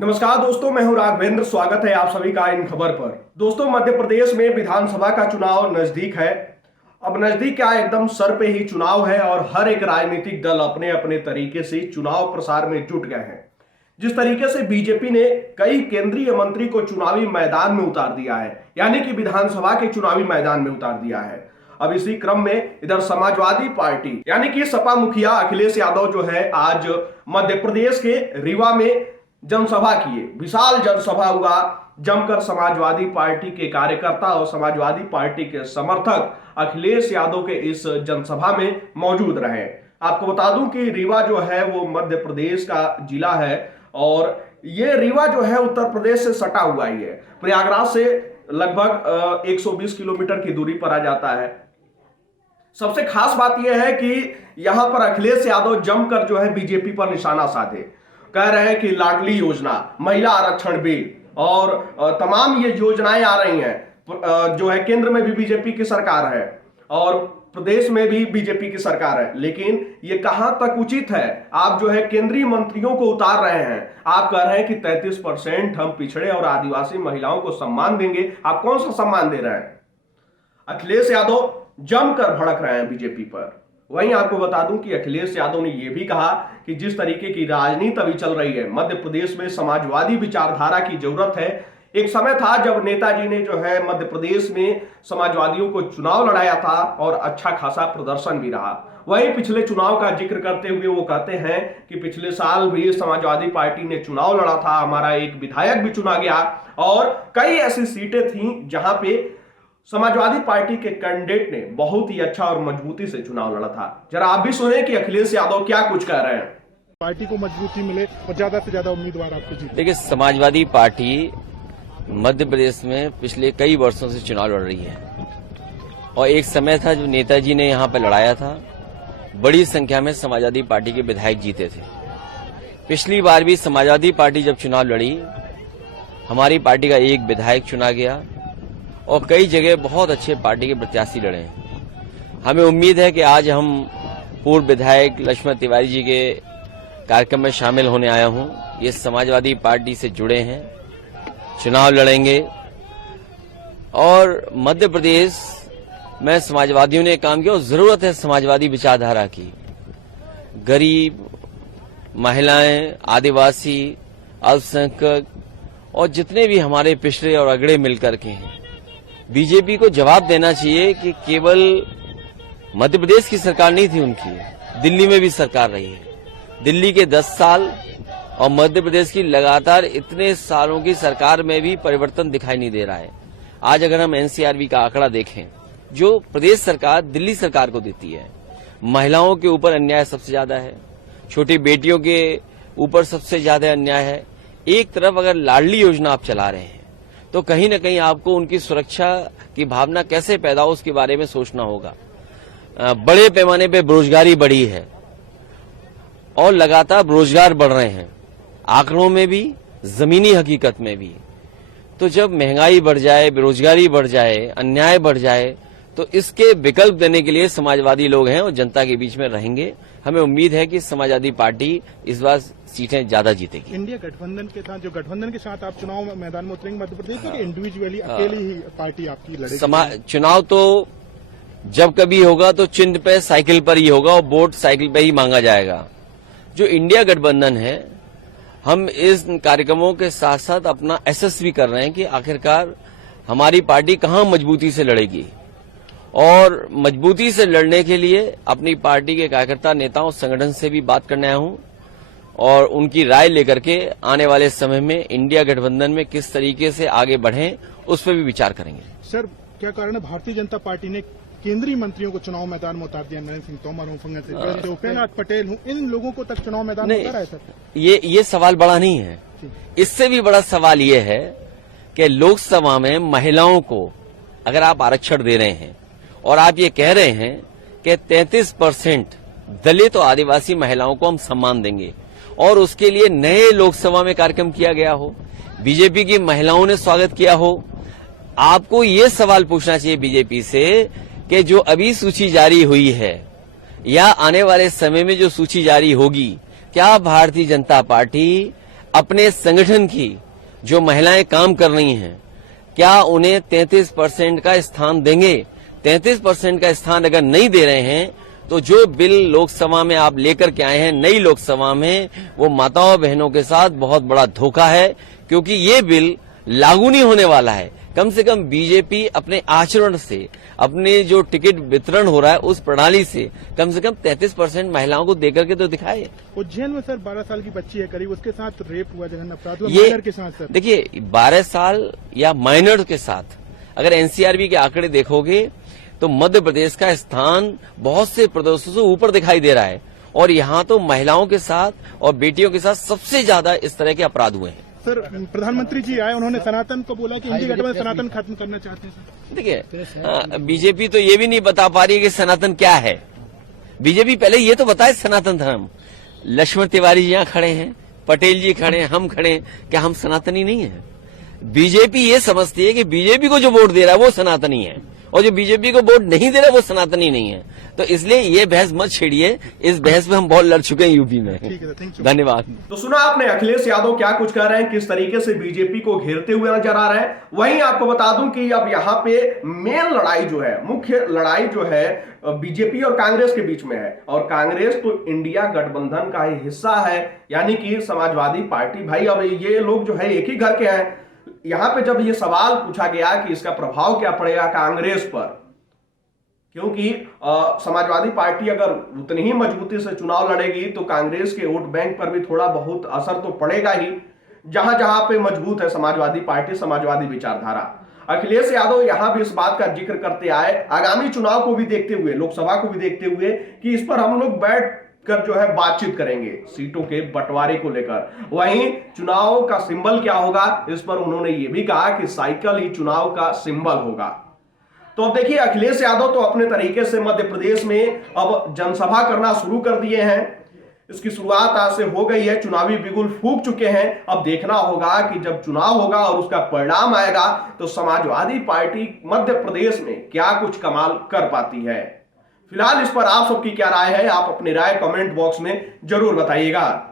नमस्कार दोस्तों, मैं हूं राघवेंद्र। स्वागत है आप सभी का इन खबर पर। दोस्तों, मध्य प्रदेश में विधानसभा का चुनाव नजदीक है। अब नजदीक क्या, एकदम सर पे ही चुनाव है और हर एक राजनीतिक दल अपने अपने तरीके से चुनाव प्रसार में जुट गए हैं। जिस तरीके से बीजेपी ने कई केंद्रीय मंत्री को चुनावी मैदान में उतार दिया है, यानी कि विधानसभा के चुनावी मैदान में उतार दिया है। अब इसी क्रम में इधर समाजवादी पार्टी यानी कि सपा मुखिया अखिलेश यादव जो है आज मध्य प्रदेश के रीवा में जनसभा किए। विशाल जनसभा हुआ, जमकर समाजवादी पार्टी के कार्यकर्ता और समाजवादी पार्टी के समर्थक अखिलेश यादव के इस जनसभा में मौजूद रहे। आपको बता दूं कि रीवा जो है वो मध्य प्रदेश का जिला है और ये रीवा जो है उत्तर प्रदेश से सटा हुआ ही है। प्रयागराज से लगभग 120 किलोमीटर की दूरी पर आ जाता है। सबसे खास बात यह है कि यहां पर अखिलेश यादव जमकर जो है बीजेपी पर निशाना साधे। कह रहे हैं कि लाडली योजना, महिला आरक्षण बिल और तमाम ये योजनाएं आ रही हैं। जो है केंद्र में भी बीजेपी की सरकार है और प्रदेश में भी बीजेपी की सरकार है, लेकिन ये कहां तक उचित है? आप जो है केंद्रीय मंत्रियों को उतार रहे हैं। आप कह रहे हैं कि 33% हम पिछड़े और आदिवासी महिलाओं को सम्मान देंगे। आप कौन सा सम्मान दे रहे हैं? अखिलेश यादव जमकर भड़क रहे हैं बीजेपी पर। वहीं आपको बता दूं कि अखिलेश यादव ने यह भी कहा कि जिस तरीके की राजनीति अभी चल रही है, मध्य प्रदेश में समाजवादी विचारधारा की जरूरत है। एक समय था जब नेताजी ने जो है मध्य प्रदेश में समाजवादियों को चुनाव लड़ाया था और अच्छा खासा प्रदर्शन भी रहा। वहीं पिछले चुनाव का जिक्र करते हुए वो कहते हैं कि पिछले साल भी समाजवादी पार्टी ने चुनाव लड़ा था, हमारा एक विधायक भी चुना गया और कई ऐसी सीटें थी जहां पे समाजवादी पार्टी के कैंडिडेट ने बहुत ही अच्छा और मजबूती से चुनाव लड़ा था। जरा आप भी सुने कि अखिलेश यादव क्या कुछ कह रहे हैं। पार्टी को मजबूती मिले और ज्यादा से ज्यादा उम्मीदवार आपको जीते। देखिए, समाजवादी पार्टी मध्य प्रदेश में पिछले कई वर्षों से चुनाव लड़ रही है और एक समय था जो नेताजी ने यहाँ पर लड़ाया था, बड़ी संख्या में समाजवादी पार्टी के विधायक जीते थे। पिछली बार भी समाजवादी पार्टी जब चुनाव लड़ी, हमारी पार्टी का एक विधायक चुना गया और कई जगह बहुत अच्छे पार्टी के प्रत्याशी लड़े हैं। हमें उम्मीद है कि आज हम पूर्व विधायक लक्ष्मण तिवारी जी के कार्यक्रम में शामिल होने आया हूं। ये समाजवादी पार्टी से जुड़े हैं, चुनाव लड़ेंगे और मध्य प्रदेश में समाजवादियों ने काम किया और जरूरत है समाजवादी विचारधारा की। गरीब, महिलाएं, आदिवासी, अल्पसंख्यक और जितने भी हमारे पिछड़े और अगड़े मिलकर के हैं, बीजेपी को जवाब देना चाहिए कि केवल मध्य प्रदेश की सरकार नहीं थी उनकी, दिल्ली में भी सरकार रही है। दिल्ली के 10 साल और मध्य प्रदेश की लगातार इतने सालों की सरकार में भी परिवर्तन दिखाई नहीं दे रहा है। आज अगर हम एनसीआरबी का आंकड़ा देखें जो प्रदेश सरकार दिल्ली सरकार को देती है, महिलाओं के ऊपर अन्याय सबसे ज्यादा है, छोटी बेटियों के ऊपर सबसे ज्यादा अन्याय है। एक तरफ अगर लाडली योजना आप चला रहे हैं तो कहीं न कहीं आपको उनकी सुरक्षा की भावना कैसे पैदा हो उसके बारे में सोचना होगा। बड़े पैमाने पे बेरोजगारी बढ़ी है और लगातार बेरोजगार बढ़ रहे हैं, आंकड़ों में भी, जमीनी हकीकत में भी। तो जब महंगाई बढ़ जाए, बेरोजगारी बढ़ जाए, अन्याय बढ़ जाए, तो इसके विकल्प देने के लिए समाजवादी लोग हैं और जनता के बीच में रहेंगे। हमें उम्मीद है कि समाजवादी पार्टी इस बार सीटें ज्यादा जीतेगी। इंडिया गठबंधन के साथ, जो गठबंधन के साथ आप चुनाव मैदान में उतरेंगे मध्य प्रदेश में, इंडिविजुअली अकेली ही पार्टी आपकी लड़ेगी? चुनाव तो जब कभी होगा तो चिन्ह पे साइकिल पर ही होगा और वोट साइकिल पे ही मांगा जाएगा। जो इंडिया गठबंधन है, हम इस कार्यक्रमों के साथ साथ अपना एसेस भी कर रहे हैं कि आखिरकार हमारी पार्टी कहां मजबूती से लड़ेगी और मजबूती से लड़ने के लिए अपनी पार्टी के कार्यकर्ता, नेताओं, संगठन से भी बात करने आया हूं और उनकी राय लेकर के आने वाले समय में इंडिया गठबंधन में किस तरीके से आगे बढ़ें उस पर भी विचार करेंगे। सर, क्या कारण है भारतीय जनता पार्टी ने केंद्रीय मंत्रियों को चुनाव मैदान में उतार दिया? नरेंद्र सिंह तोमर हूं, उपेंद्र पटेल हूं, इन लोगों को तक चुनाव मैदान में उतारा है सर? ये सवाल बड़ा नहीं है। इससे भी बड़ा सवाल ये है कि लोकसभा में महिलाओं को अगर आप आरक्षण दे रहे हैं और आप ये कह रहे हैं कि 33% दलित और आदिवासी महिलाओं को हम सम्मान देंगे और उसके लिए नए लोकसभा में कार्यक्रम किया गया हो, बीजेपी की महिलाओं ने स्वागत किया हो, आपको ये सवाल पूछना चाहिए बीजेपी से कि जो अभी सूची जारी हुई है या आने वाले समय में जो सूची जारी होगी, क्या भारतीय जनता पार्टी अपने संगठन की जो महिलाएं काम कर रही हैं, क्या उन्हें 33% का स्थान देंगे? 33% का स्थान अगर नहीं दे रहे हैं तो जो बिल लोकसभा में आप लेकर के आए हैं नई लोकसभा में, वो माताओं बहनों के साथ बहुत बड़ा धोखा है, क्योंकि ये बिल लागू नहीं होने वाला है। कम से कम बीजेपी अपने आचरण से, अपने जो टिकट वितरण हो रहा है उस प्रणाली से कम 33% महिलाओं को देकर के तो दिखाए। उज्जैन में सर 12 साल की बच्ची है करीब, उसके साथ रेप हुआ, जघन्य अपराध हुआ ये माइनर के साथ। सर देखिए 12 साल या माइनर के साथ अगर एनसीआरबी के आंकड़े देखोगे तो मध्य प्रदेश का स्थान बहुत से प्रदेशों से ऊपर दिखाई दे रहा है, और यहाँ तो महिलाओं के साथ और बेटियों के साथ सबसे ज्यादा इस तरह के अपराध हुए हैं। सर प्रधानमंत्री जी आए, उन्होंने सनातन को बोला कि इंडी गठबंधन सनातन खत्म करना चाहते हैं। सर देखिए बीजेपी तो ये भी नहीं बता पा रही है कि सनातन क्या है। बीजेपी पहले ये तो बताए सनातन धर्म। लक्ष्मण तिवारी जी यहाँ खड़े हैं, पटेल जी खड़े हैं, हम खड़े हैं, क्या हम सनातनी नहीं है? बीजेपी ये समझती है कि बीजेपी को जो वोट दे रहा है वो सनातनी है, और जो बीजेपी को वोट नहीं दे रहा वो सनातनी नहीं है। तो इसलिए ये बहस मत छेड़िए, इस बहस में हम बहुत लड़ चुके हैं यूपी में। ठीक है, थैंक यू। धन्यवाद। तो सुना आपने अखिलेश यादव क्या कुछ कह रहे हैं, किस तरीके से बीजेपी को घेरते हुए नजर आ रहे हैं। वहीं आपको बता दूं कि अब यहां पे मेन लड़ाई जो है, मुख्य लड़ाई जो है बीजेपी और कांग्रेस के बीच में है, और कांग्रेस तो इंडिया गठबंधन का ही हिस्सा है, यानी कि समाजवादी पार्टी। भाई अब ये लोग जो है एक ही घर के हैं। यहां पे जब ये सवाल पूछा गया कि इसका प्रभाव क्या पड़ेगा कांग्रेस पर, क्योंकि समाजवादी पार्टी अगर उतनी ही मजबूती से चुनाव लड़ेगी तो कांग्रेस के वोट बैंक पर भी थोड़ा बहुत असर तो पड़ेगा ही, जहां जहां पे मजबूत है समाजवादी पार्टी, समाजवादी विचारधारा। अखिलेश यादव यहां भी इस बात का जिक्र करते आए, आगामी चुनाव को भी देखते हुए, लोकसभा को भी देखते हुए, कि इस पर हम लोग बैठ कर जो है बातचीत करेंगे सीटों के बंटवारे को लेकर। वहीं चुनाव का सिंबल क्या होगा, इस पर उन्होंने ये भी कहा कि साइकिल ही चुनाव का सिंबल होगा। तो अब देखिए अखिलेश यादव तो अपने तरीके से मध्य प्रदेश में अब जनसभा करना शुरू कर दिए हैं। इसकी शुरुआत आज से हो गई है, चुनावी बिगुल फूंक चुके हैं। अब देखना होगा कि जब चुनाव होगा और उसका परिणाम आएगा तो समाजवादी पार्टी मध्य प्रदेश में क्या कुछ कमाल कर पाती है। फिलहाल इस पर आप सबकी क्या राय है, आप अपनी राय कमेंट बॉक्स में जरूर बताइएगा।